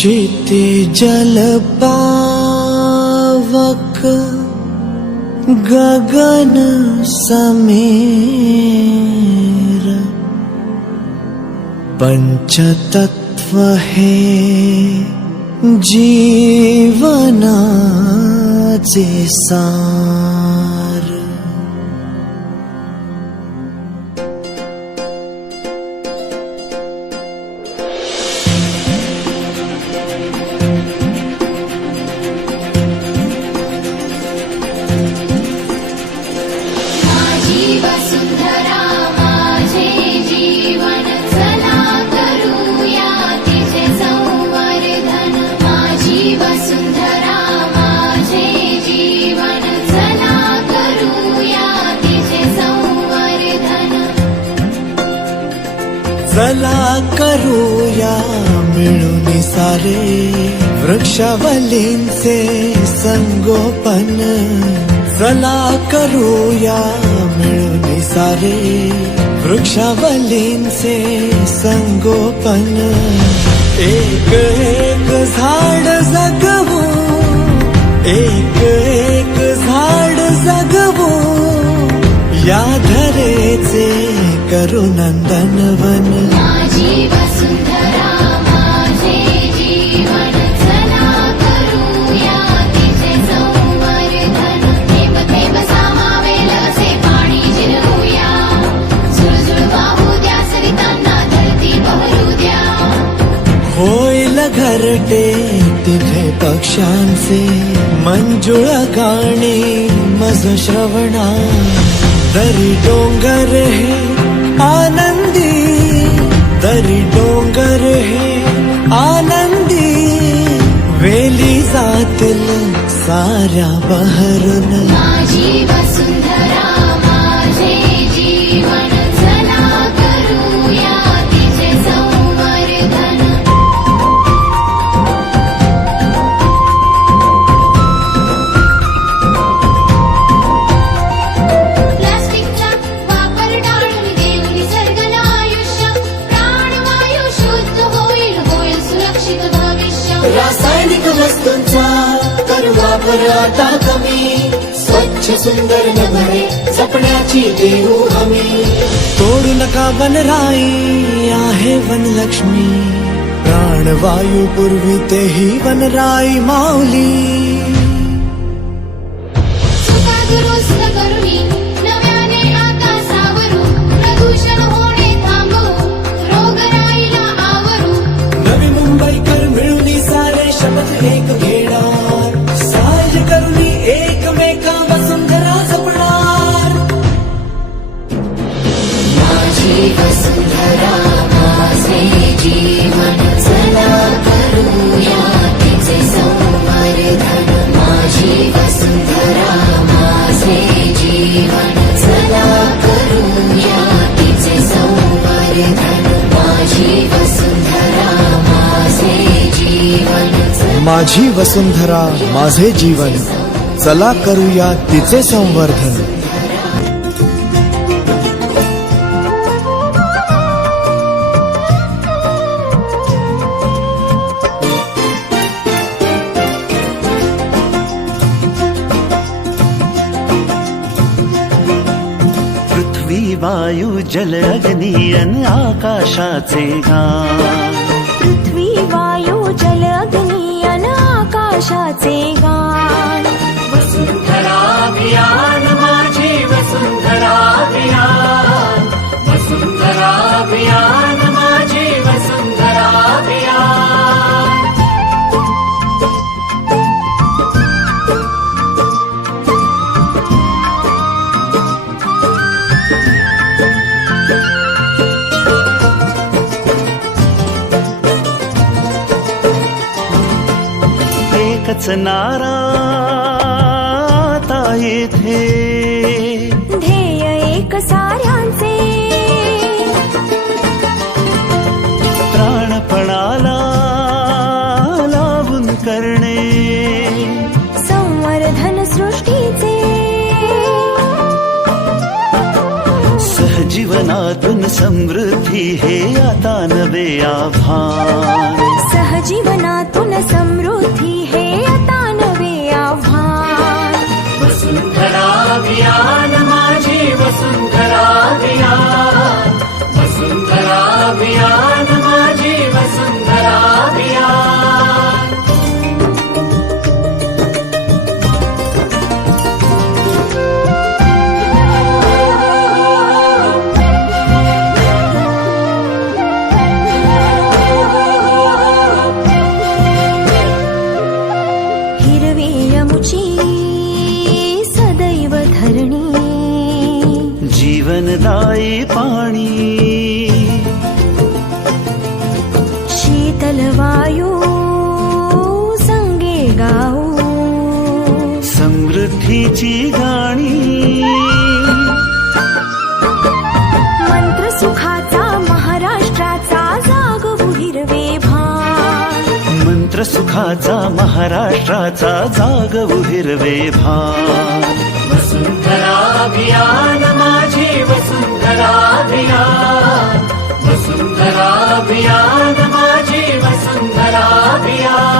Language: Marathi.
क्षितिजल पावक गगन समीर पंचतत्व हे जीवनाचे सार। चला करूया मिळून सारे वृक्षावलींचे संगोपन। चला करूया मिळून सारे वृक्षावलींचे संगोपन। एक एक झाड जगवू, एक एक झाड जगवू, या धरेचे करू नंदनवन। माझी वसुंधरा माझे जीवन, चला करूया तिचे संवर्धन। थेंब थेंब सामावेल असे पाणी जिरवूया, झुळझुळ वाहू द्या सरितांना धरती बहरू द्या। होईल घरटे तिथे पक्ष्यांचे मंजुळ गाणे मज श्रवणा। दरी डोंगर हे आनंदी, दरी डोंगर हे आनंदी, वेली जातील साऱ्या बहरून। माझी वसुंधरा माझे जीवन, चला करूया तिचे संवर्धन। प्लास्टिकचा वापर टाळून देऊ निसर्गाला आयुष्य, प्राणवायू शुद्ध होईल, होईल सुरक्षित भविष्य। रासायनिक वस्तूंचा करू वापर आता कमी, स्वच्छ सुंदर नभरे जपण्याची देऊ हमी। तोडू नका वनराई आहे वनलक्ष्मी, प्राणवायू पुरविते ही वनराई माऊली। चुका दुरुस्त करूनी नव्याने आता सावरू, प्रदूषण होणे थांबवू, रोगराईला आवरू। नवी मुंबईकर मिळून सारे शपथ एक घेणार, साज करूनी एकमेका वसुंधरा जपणार। माझी वसुंधरा माझे जीवन, चला करूया तिचे संवर्धन। माझी वसुंधरा माझे जीवन, चला करूया तिचे संवर्धन। माझी वसुंधरा माझे जीवन, माझी वसुंधरा माझे जीवन, चला करूया तिचे संवर्धन। पृथ्वी वायू जल अग्नी अन आकाशाचे गान। पृथ्वी वायू जल अग्नी अन आकाशाचे गान। वसुंधरा अभियान माझी वसुंधरा अभियान, वसुंधरा अभियान माझी वसुंधरा अभियान। एकच नारा आता येथे, ध्येय एक साऱ्यांचे, प्राणपणाला लावून करणे, संवर्धन सृष्टीचे। सहजीवना जीवनातून समृद्धी हे आता नवे आभान. सहजीवनातून समृद्धी हे आता नवे आव्हान. वसुंधरा अभियान माझी वसुंधरा अभियान. वसुंधरा अभियान माझी वसुंधरा अभियान. हिरवी यमुची सदैव धरणी. जीवनदायी पाणी शीतल वायू संगे गाऊ. समृद्धीची गाणी. मंत्र सुखाचा महाराष्ट्राचा जागवू हिरवे भान. मंत्र सुखाचा महाराष्ट्राचा जागवू हिरवे भान. वसुंधरा अभियान माझी वसुंधरा अभियान. वसुंधरा अभियान माझी वसुंधरा अभियान.